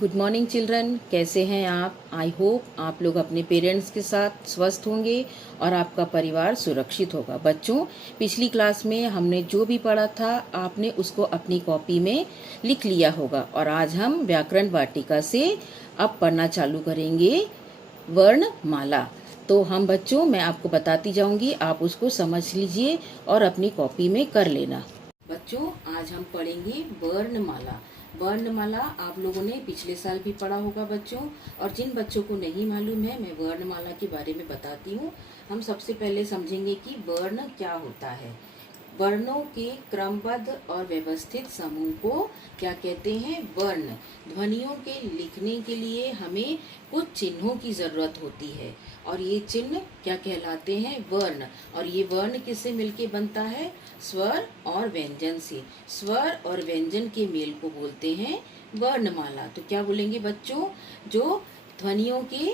Good morning children, कैसे हैं आप। आई होप आप लोग अपने पेरेंट्स के साथ स्वस्थ होंगे और आपका परिवार सुरक्षित होगा। बच्चों, पिछली क्लास में हमने जो भी पढ़ा था आपने उसको अपनी कॉपी में लिख लिया होगा और आज हम व्याकरण वाटिका से अब पढ़ना चालू करेंगे वर्णमाला। तो हम बच्चों, मैं आपको बताती जाऊंगी, आप उसको समझ लीजिए और अपनी कॉपी में कर लेना। बच्चों, आज हम पढ़ेंगे वर्णमाला। वर्णमाला आप लोगों ने पिछले साल भी पढ़ा होगा बच्चों, और जिन बच्चों को नहीं मालूम है मैं वर्णमाला के बारे में बताती हूँ। हम सबसे पहले समझेंगे कि वर्ण क्या होता है। वर्णों के क्रमबद्ध और व्यवस्थित समूह को क्या कहते हैं? वर्ण। ध्वनियों के लिखने के लिए हमें कुछ चिन्हों की जरूरत होती है और ये चिन्ह क्या कहलाते हैं? वर्ण। और ये वर्ण किससे मिलके बनता है? स्वर और व्यंजन से। स्वर और व्यंजन के मेल को बोलते हैं वर्णमाला। तो क्या बोलेंगे बच्चों? जो ध्वनियों के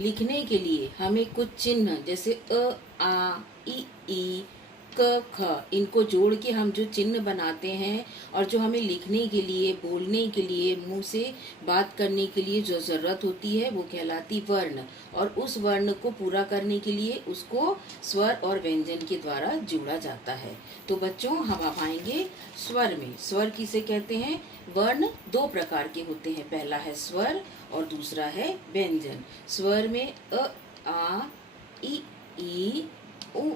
लिखने के लिए हमें कुछ चिन्ह जैसे अ, आ, ई, क, ख, इनको जोड़ के हम जो चिन्ह बनाते हैं और जो हमें लिखने के लिए, बोलने के लिए, मुंह से बात करने के लिए जो जरूरत होती है वो कहलाती वर्ण। और उस वर्ण को पूरा करने के लिए उसको स्वर और व्यंजन के द्वारा जोड़ा जाता है। तो बच्चों, हम अब आएंगे स्वर में। स्वर किसे कहते हैं? वर्ण दो प्रकार के होते हैं, पहला है स्वर और दूसरा है व्यंजन। स्वर में अ, आ, ई, उ,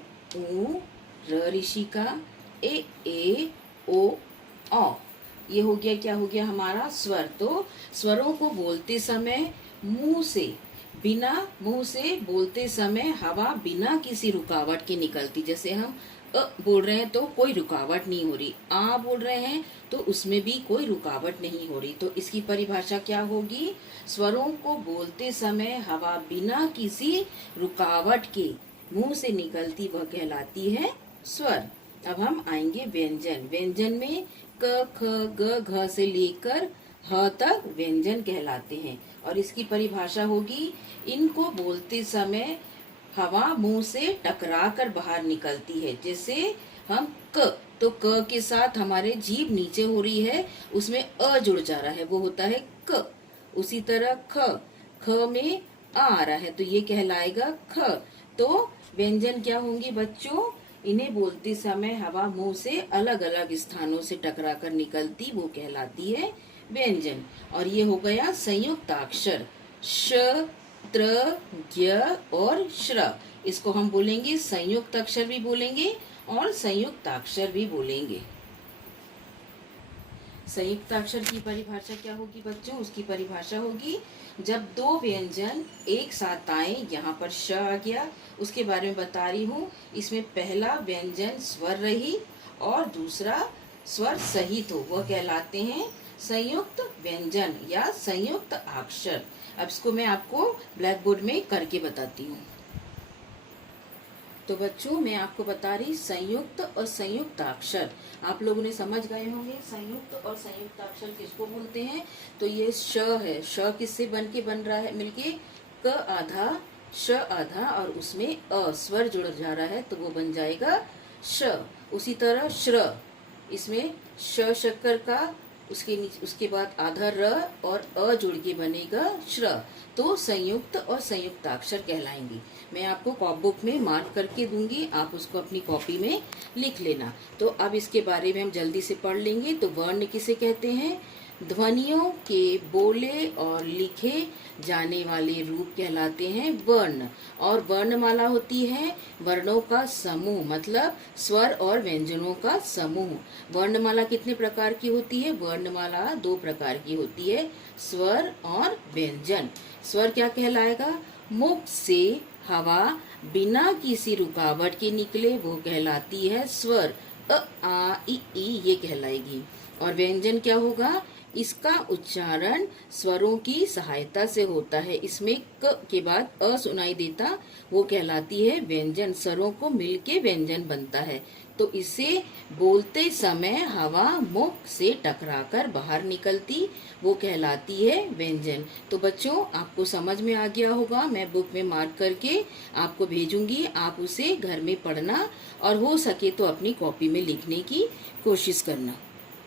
र ऋषि का, ए, ओ, औ। ये हो गया, क्या हो गया हमारा स्वर। तो स्वरों को बोलते समय मुंह से बोलते समय हवा बिना किसी रुकावट के निकलती। जैसे हम अ बोल रहे हैं तो कोई रुकावट नहीं हो रही, आ बोल रहे हैं तो उसमें भी कोई रुकावट नहीं हो रही। तो इसकी परिभाषा क्या होगी? स्वरों को बोलते समय हवा बिना किसी रुकावट के मुंह से निकलती वह कहलाती है स्वर। अब हम आएंगे व्यंजन। व्यंजन में क, ख, ग, घ से लेकर ह तक व्यंजन कहलाते हैं और इसकी परिभाषा होगी, इनको बोलते समय हवा मुंह से टकरा कर बाहर निकलती है। जैसे हम क, तो क के साथ हमारे जीभ नीचे हो रही है, उसमें अ जुड़ जा रहा है, वो होता है क। उसी तरह ख, ख में आ रहा है तो ये कहलाएगा ख। तो व्यंजन क्या होंगे बच्चों? इन्हें बोलते समय हवा मुंह से अलग अलग स्थानों से टकरा कर निकलती, वो कहलाती है व्यंजन। और ये हो गया संयुक्ताक्षर श, त्र, ज्ञ और श्र। इसको हम बोलेंगे संयुक्त अक्षर भी बोलेंगे और संयुक्ताक्षर भी बोलेंगे। संयुक्ताक्षर की परिभाषा क्या होगी बच्चों? उसकी परिभाषा होगी, जब दो व्यंजन एक साथ आए, यहाँ पर श आ गया, उसके बारे में बता रही हूँ। इसमें पहला व्यंजन स्वर रही और दूसरा स्वर सहित हो, वह कहलाते हैं संयुक्त व्यंजन या संयुक्त अक्षर। अब इसको मैं आपको ब्लैक बोर्ड में करके बताती हूँ। तो बच्चों, मैं आपको बता रही संयुक्त और संयुक्ताक्षर। आप लोगों ने समझ गए होंगे संयुक्त और संयुक्ताक्षर किसको बोलते हैं। तो ये श है, श किससे बन रहा है? मिलके क आधा श आधा और उसमें अ स्वर जुड़ जा रहा है तो वो बन जाएगा श। उसी तरह श्र, इसमें श शक्कर का, उसके बाद आधा र और अ जुड़ के बनेगा श्र। तो संयुक्त और संयुक्ताक्षर कहलाएंगी। मैं आपको कॉप बुक में मार्क करके दूंगी, आप उसको अपनी कॉपी में लिख लेना। तो अब इसके बारे में हम जल्दी से पढ़ लेंगे। तो वर्ण किसे कहते हैं? ध्वनियों के बोले और लिखे जाने वाले रूप कहलाते हैं वर्ण। और वर्णमाला होती है वर्णों का समूह, मतलब स्वर और व्यंजनों का समूह। वर्णमाला कितने प्रकार की होती है? वर्णमाला दो प्रकार की होती है, स्वर और व्यंजन। स्वर क्या कहलाएगा? मुख से हवा बिना किसी रुकावट के निकले, वो कहलाती है स्वर। अ, आ, ई, ये कहलाएगी। और व्यंजन क्या होगा? इसका उच्चारण स्वरों की सहायता से होता है। इसमें क के बाद अ सुनाई देता, वो कहलाती है व्यंजन। स्वरों को मिलके व्यंजन बनता है। तो इसे बोलते समय हवा मुख से टकराकर बाहर निकलती, वो कहलाती है व्यंजन। तो बच्चों, आपको समझ में आ गया होगा। मैं बुक में मार्क करके आपको भेजूंगी, आप उसे घर में पढ़ना और हो सके तो अपनी कॉपी में लिखने की कोशिश करना।